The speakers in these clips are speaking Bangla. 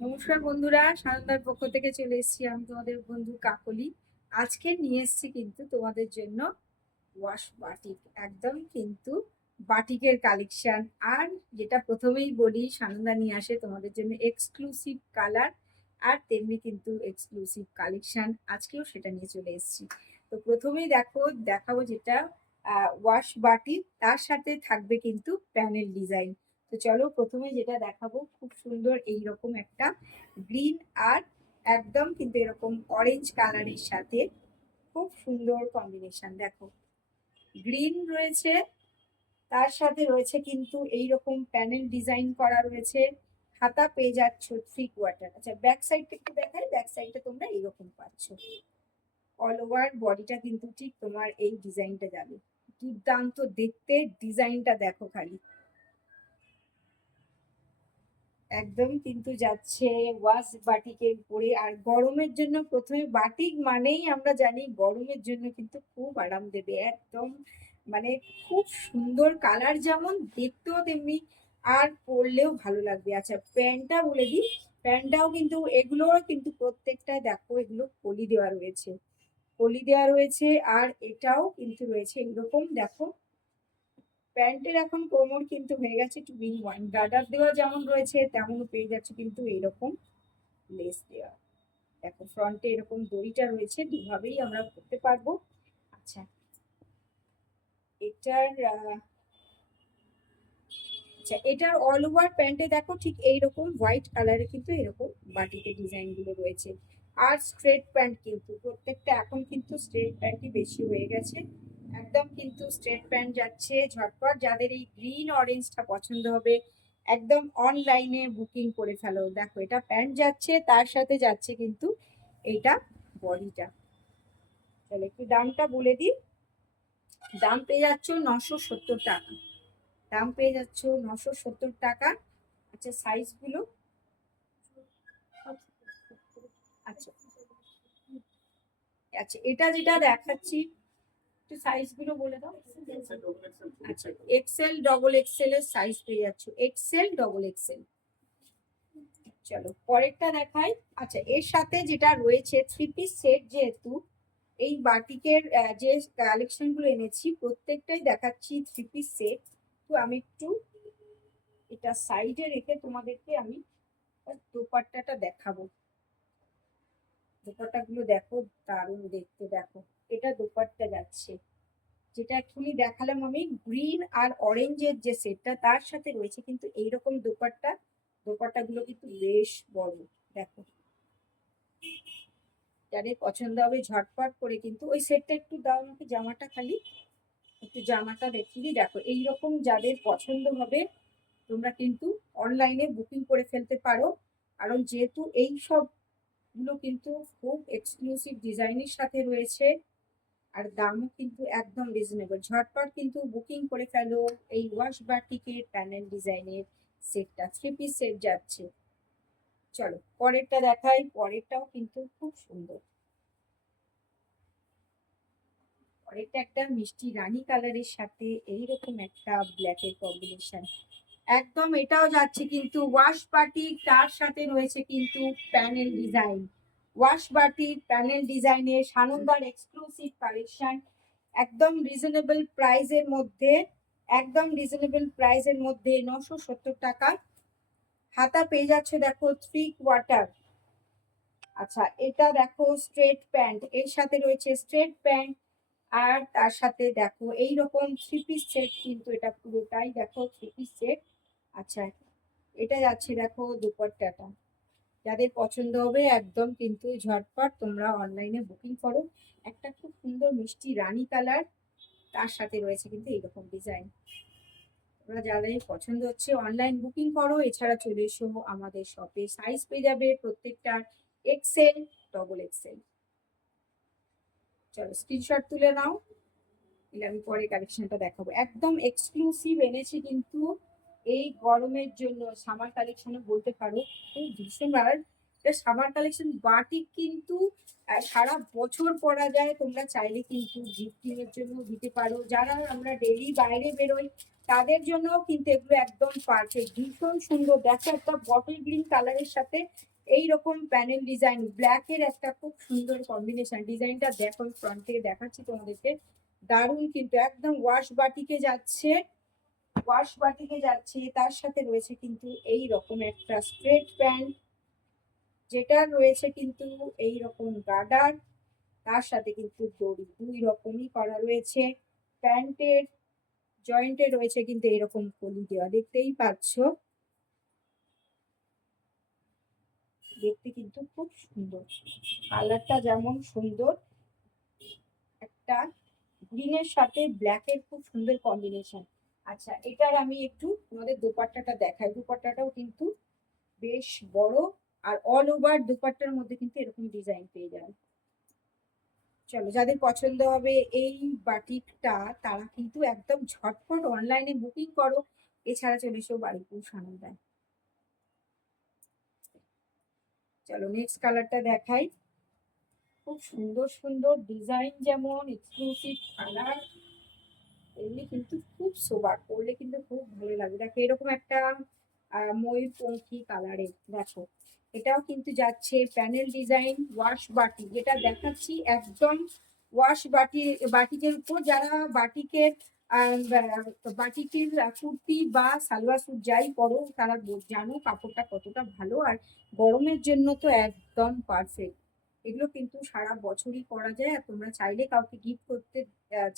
নমস্কার বন্ধুরা, সানন্দার পক্ষ থেকে চলে এসেছি আমি তোমাদের বন্ধু কাকলি। আজকে নিয়ে এসেছি কিন্তু তোমাদের জন্য ওয়াশ বাটিক, একদম কিন্তু বাটিকের কালেকশন। আর যেটা প্রথমেই বলি, সানন্দা নিয়ে আসে তোমাদের জন্য এক্সক্লুসিভ কালার আর তেমনি কিন্তু এক্সক্লুসিভ কালেকশন। আজকেও সেটা নিয়ে চলে এসেছি। তো প্রথমেই দেখাবো যেটা ওয়াশ বাটিক, তার সাথে থাকবে কিন্তু প্যানেল ডিজাইন। তো চলো প্রথমে যেটা দেখাবো, খুব সুন্দর এইরকম একটা গ্রিন আর একদম কিন্তু এরকম অরেঞ্জ কালারের সাথে খুব সুন্দর কম্বিনেশন। দেখো, গ্রিন রয়েছে, তার সাথে রয়েছে কিন্তু এইরকম প্যানেল ডিজাইন করা রয়েছে। হাতা পেয়ে যাচ্ছ 3/4। আচ্ছা, ব্যাক সাইডটা একটু দেখাই। ব্যাক সাইডটা তোমরা এইরকম পাচ্ছ। অল ওভার বডিটা কিন্তু ঠিক তোমার এই ডিজাইনটা যাবে। দুর্দান্ত দেখতে, ডিজাইনটা দেখো খালি, একদম কিন্তু যাচ্ছে ওয়াশ বাটিকের উপরে। আর গরমের জন্য, প্রথমে বাটিক মানেই আমরা জানি গরমের জন্য কিন্তু খুব আরাম দেবে একদম। মানে খুব সুন্দর কালার, যেমন দেখতেও তেমনি, আর পরলেও ভালো লাগবে। আচ্ছা, প্যান্টটা বলে দিই। প্যান্টটাও কিন্তু, এগুলোও কিন্তু প্রত্যেকটা দেখো, এগুলো কলি দেওয়া রয়েছে, কলি দেওয়া রয়েছে। আর এটাও কিন্তু রয়েছে এরকম, দেখো প্যান্টের এখন কোমর কিন্তু হয়ে গেছে 2 in 1। গার্ডার দেওয়া যেমন রয়েছে তেমনও পেয়ে যাচ্ছে কিন্তু এইরকম লেস দেওয়া। দেখো ফ্রন্টে এরকম দড়িটা রয়েছে, দুভাবেই আমরা করতে পারবো। আচ্ছা, এটার এটার অল ওভার প্যান্টে দেখো ঠিক এইরকম হোয়াইট কালারে কিন্তু এরকম বাটিকে ডিজাইন গুলো রয়েছে। আর স্ট্রেট প্যান্ট কিন্তু প্রত্যেকটা এখন কিন্তু স্ট্রেট প্যান্টই বেশি হয়ে গেছে। একদম কিন্তু স্ট্রেট প্যান্ট যাচ্ছে ঝটপট। যাদের এই গ্রিন অরেঞ্জটা পছন্দ হবে, একদম অনলাইনে বুকিং করে ফেলো। দেখো, এটা প্যান্ট যাচ্ছে, তার সাথে যাচ্ছে কিন্তু এইটা বডিটা। তাহলে একটু দামটা বলে দিই। দাম পেয়ে যাচ্ছ 970 টাকা। দাম পেয়ে যাচ্ছ 970 টাকা। আচ্ছা, সাইজ গুলো, আচ্ছা আচ্ছা, এটা যেটা দেখাচ্ছি, একটু সাইজ গুলো বলে দাও। আচ্ছা, এক্সেল ডবল এক্সেল এর সাইজ পেয়ে যাচ্ছ, এক্সেল ডবল এক্সেল। চলো পরেরটা দেখাই। আচ্ছা, এর সাথে যেটা রয়েছে 3 পিস সেট, যেহেতু এই বাটিকের যে কালেকশন গুলো এনেছি প্রত্যেকটাই দেখাচ্ছি 3 পিস সেট। তো আমি একটু এটা সাইডে রেখে তোমাদেরকে আমি দোপাট্টাটা দেখাবো। দোপাট্টা গুলো দেখো, দারুণ দেখতে। দেখো, এটা দোপাট্টা যাচ্ছে, যেটা এক্ষুনি দেখালাম আমি গ্রিন আর অরেঞ্জের যে সেটটা, তার সাথে রয়েছে কিন্তু এইরকম দোপাট্টা। দোপাট্টা গুলো কিন্তু বেশ বড়। দেখো, যাদের পছন্দ হবে ঝটপট করে কিন্তু ওই সেটটা একটু দাও আমাকে, জামাটা খালি একটু জামাটা দেখিয়ে দিই। দেখো, এইরকম যাদের পছন্দ হবে তোমরা কিন্তু অনলাইনে বুকিং করে ফেলতে পারো। কারণ যেহেতু এই সব গুলো কিন্তু খুব এক্সক্লুসিভ ডিজাইনের সাথে রয়েছে, আর দামও কিন্তু একদম রিজনেবল। ঝটপট কিন্তু বুকিং করে ফেলো এই ওয়াশ বাটিকের প্যানেল ডিজাইনের সেটটা। 3 পিস সেট যাচ্ছে। চলো পরেরটা দেখাই। পরেরটাও কিন্তু খুব সুন্দর। পরেরটা একটা মিষ্টি রানী কালারের সাথে এইরকম একটা ব্ল্যাকের কম্বিনেশন। একদম এটাও যাচ্ছে কিন্তু ওয়াশ বাটিক, তার সাথে রয়েছে কিন্তু panel design. Wash batik panel ডিজাইনের সানন্দার এক্সক্লুসিভ কালেকশন, একদম রিজনেবল প্রাইসের মধ্যে। একদম রিজনেবল প্রাইসের মধ্যে 970 টাকা। হাতা পেয়ে যাচ্ছে দেখো 3/4। আচ্ছা, এটা দেখো স্ট্রেট প্যান্ট, এর সাথে রয়েছে স্ট্রেট প্যান্ট। আর তার সাথে দেখো এইরকম 3 পিস সেট কিন্তু এটা পুরোটাই দেখো 3 পিস সেট। আচ্ছা, এটা যাচ্ছে দেখো দুপাট্টাটা। যাদের পছন্দ হবে একদম কিন্তু ঝটপট তোমরা অনলাইনে বুকিং করো। একটা খুব সুন্দর মিষ্টি রানী কালার, তার সাথে রয়েছে কিন্তু এইরকম ডিজাইন। তোমরা যাদের পছন্দ হচ্ছে অনলাইন বুকিং করো। এছাড়া চলে এসো আমাদের শপে, সাইজ পেয়ে যাবে প্রত্যেকটা এক্সেল ডবল এক্সেল। চলো স্ক্রিনশট তুলে নাও, এলে আমি পরে কালেকশনটা দেখাবো। একদম এক্সক্লুসিভ এনেছি কিন্তু এই গরমের জন্য, সামার কালেকশনে বলতে পারো। এই ডিসেম্বর, এটা সামার কালেকশন। বাটিক কিন্তু সারা বছর পরা যায়। তোমরা চাইলে কিন্তু গিফটিং এর জন্য দিতে পারো। যারা আমরা ডেইলি বাইরে বেরোই, তাদের জন্য কিন্তু এগুলো একদম পারফেক্ট, ভীষণ সুন্দর। দেখো একটা বটল গ্রিন কালারের সাথে এইরকম প্যানেল ডিজাইন, ব্ল্যাকের একটা খুব সুন্দর কম্বিনেশন। ডিজাইনটা দেখো, ফ্রন্ট থেকে দেখাচ্ছি তোমাদেরকে, দারুণ কিন্তু একদম ওয়াশ বাটিকে যাচ্ছে, ওয়াশ বাটিকে যাচ্ছে। তার সাথে রয়েছে কিন্তু এই রকম একটা স্ট্রেট প্যান্ট, যেটা রয়েছে কিন্তু এই রকম গার্ডার, তার সাথে কিন্তু দড়ি, দুই রকমই করা রয়েছে। প্যান্টের জয়েন্টে রয়েছে কিন্তু এরকম কলি দেওয়া, দেখতেই পাচ্ছ, দেখতে কিন্তু খুব সুন্দর। কালারটা যেমন সুন্দর, একটা গ্রিনের সাথে ব্ল্যাকের খুব সুন্দর কম্বিনেশন। আচ্ছা, এটার আমি একটু তোমাদের দোপাট্টাটা দেখাই। দোপাট্টাটাও কিন্তু বেশ বড়, আর অল ওভার দোপাট্টার মধ্যে কিন্তু এরকম ডিজাইন পেয়ে যাবে। চলো, যাদের পছন্দ হবে এই বাটিকটা, তারা কিন্তু একদম ঝটপট অনলাইনে বুকিং করো। এছাড়া চলে এসো বাড়িপুর সানন্দায়। চলো নেক্সট কালারটা দেখাই। খুব সুন্দর সুন্দর ডিজাইন, যেমন এক্সক্লুসিভ কালার, এমনি কিন্তু খুব সোবার, পরলে কিন্তু খুব ভালো লাগবে। দেখো এরকম একটা ময়ূরপঙ্খী কালারের, দেখো এটাও কিন্তু যাচ্ছে প্যানেল ডিজাইন, ওয়াশ বাটি যেটা দেখাচ্ছি একদম ওয়াশ বাটি, বাটিকের উপর। যারা বাটিকের বাটিকের কুর্তি বা সালোয়ার স্যুট যাই পরো, তারা জানো কাপড়টা কতটা ভালো, আর গরমের জন্য তো একদম পারফেক্ট। এগুলো কিন্তু সারা বছরই পরা যায়, আর তোমরা চাইলে কাউকে গিফট করতে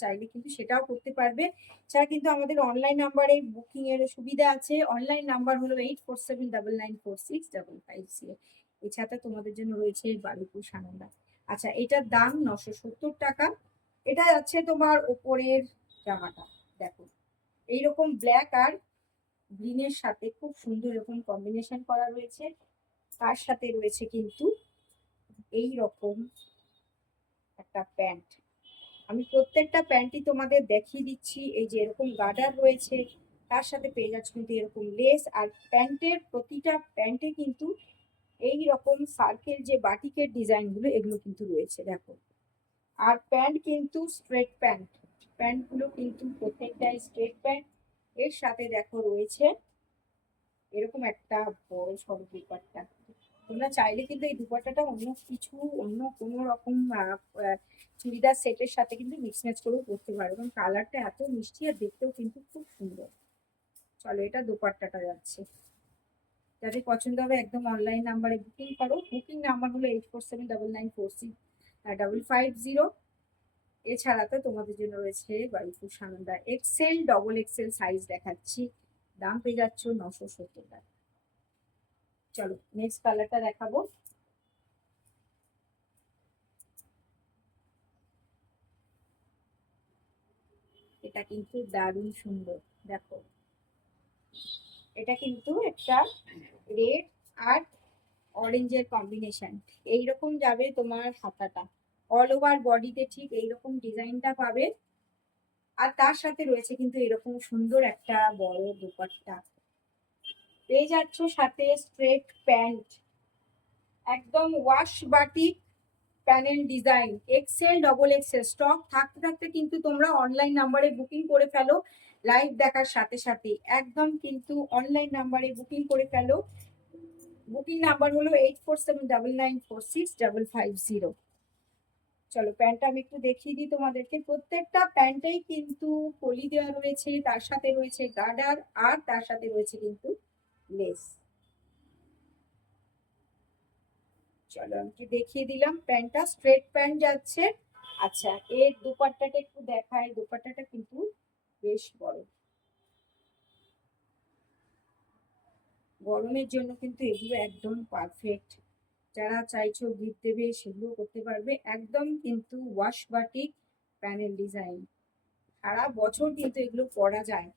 চাইলে কিন্তু সেটাও করতে পারবে। ছাড়া কিন্তু আমাদের অনলাইন নাম্বারে বুকিং এর সুবিধা আছে। অনলাইন নাম্বার হলো 8479946550। এছাড়া তোমাদের জন্য রয়েছে বারুইপুর সানন্দা। আচ্ছা, এটার দাম 970 টাকা। এটা যাচ্ছে তোমার ওপরের জামাটা, দেখো এইরকম ব্ল্যাক আর গ্রিনের সাথে খুব সুন্দর এরকম কম্বিনেশন করা রয়েছে। তার সাথে রয়েছে কিন্তু এই রকম একটা প্যান্ট। আমি প্রত্যেকটা প্যান্টই তোমাদের দেখিয়ে দিচ্ছি। এই যে এরকম গার্ডার রয়েছে, তার সাথে পেয়ে যাচ্ছে কিন্তু এরকম লেস, আর প্যান্টের প্রতিটা প্যান্টে কিন্তু এই রকম সার্কেল যে বাটিকের ডিজাইন গুলো, এগুলো কিন্তু রয়েছে দেখো। আর প্যান্ট কিন্তু স্ট্রেট প্যান্ট, প্যান্ট গুলো কিন্তু প্রত্যেকটাই স্ট্রেট প্যান্ট। এর সাথে দেখো রয়েছে এরকম একটা বড় সড়ো দুপাট্টা। তোমরা চাইলে কিন্তু এই দুপাট্টাটা অন্য কিছু, অন্য কোনো রকম চুড়িদার সেটের সাথে কিন্তু মিক্স ম্যাচ করেও করতে পারো, এবং কালারটা এত মিষ্টি আর দেখতেও কিন্তু খুব সুন্দর। চলো, এটা দুপাট্টাটা যাচ্ছে। যাদের পছন্দ হবে একদম অনলাইন নাম্বারে বুকিং করো। বুকিং নাম্বার হলো 8479946550। এছাড়া তো তোমাদের জন্য রয়েছে Baruipur Sananda. XL, double XL size দেখাচ্ছি, দাম পেয়ে যাচ্ছ 970 টাকা। চলো নেক্সট কালারটা দেখাবো। এটা কিন্তু দারুণ সুন্দর, দেখো এটা কিন্তু একটা রেড আর অরেঞ্জের কম্বিনেশন। এইরকম যাবে তোমার হাতাটা, অল ওভার বডিতে ঠিক এইরকম ডিজাইনটা পাবে। আর তার সাথে রয়েছে কিন্তু এরকম সুন্দর একটা বড় দুপাট্টা পেয়ে যাচ্ছ, সাথে স্ট্রেট প্যান্ট, একদম wash batik panel design, XL, double XL. Stock থাকতে থাকতে কিন্তু তোমরা অনলাইন নাম্বারে বুকিং করে ফেলো, লাইভ দেখার সাথে সাথে একদম কিন্তু অনলাইন নাম্বারে বুকিং করে ফেলো। বুকিং নাম্বার হলো 8479946550। চলো প্যান্টটা আমি একটু দেখিয়ে দিই তোমাদেরকে। প্রত্যেকটা প্যান্টেই কিন্তু কলি দেওয়া রয়েছে, তার সাথে রয়েছে গার্ডার, আর তার সাথে রয়েছে কিন্তু লেস। চলো আমি একটু দেখিয়ে দিলাম, প্যান্টটা স্ট্রেট প্যান্ট যাচ্ছে। আচ্ছা, এর দুপাট্টাটা একটু দেখাই। দুপাট্টাটা কিন্তু বেশ বড়, গরমের জন্য কিন্তু এগুলো একদম পারফেক্ট। যারা চাইছো গিফট দেবে সেগুলো করতে পারবে। একদম কিন্তু ওয়াশ বাটিক প্যানেল ডিজাইন, সারা বছর কিন্তু এগুলো পরা যায়,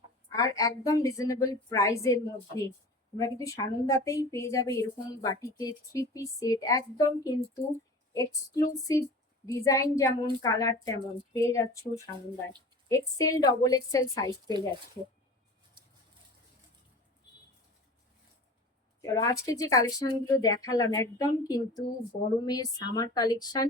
আর একদম রিজনেবল প্রাইসের মধ্যে। তোমরা কিন্তু সানন্দাতেই পেয়ে যাবে এরকম বাটিকে থ্রি পিস সেট, একদম কিন্তু এক্সক্লুসিভ ডিজাইন, যেমন কালার তেমন পেয়ে যাচ্ছ সানন্দায়। এক্সেল, ডবল এক্সেল সাইজ পেয়ে যাচ্ছে। চলো আজকে যে কালেকশন গুলো দেখালাম একদম কিন্তু গরমের সামার কালেকশন,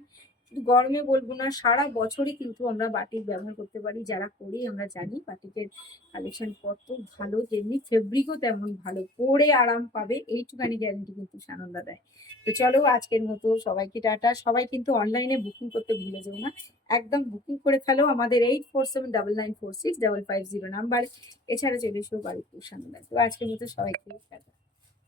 শুধু গরমে বলবো না, সারা বছরই কিন্তু আমরা বাটিক ব্যবহার করতে পারি। যারা করি আমরা জানি বাটিকের কালেকশন কত ভালো, যেমনি ফেব্রিকও তেমন ভালো। পরে আরাম পাবে এইটুখানি গ্যারান্টি কিন্তু সানন্দা দেয়। তো চলো আজকের মতো সবাইকে টাটা। সবাই কিন্তু অনলাইনে বুকিং করতে ভুলে যেও না। একদম বুকিং করে ফেলো আমাদের 8479946550 নাম্বার। এছাড়া চলে এসো বারুইপুর সানন্দায়। তো আজকের মতো সবাইকে টাটা।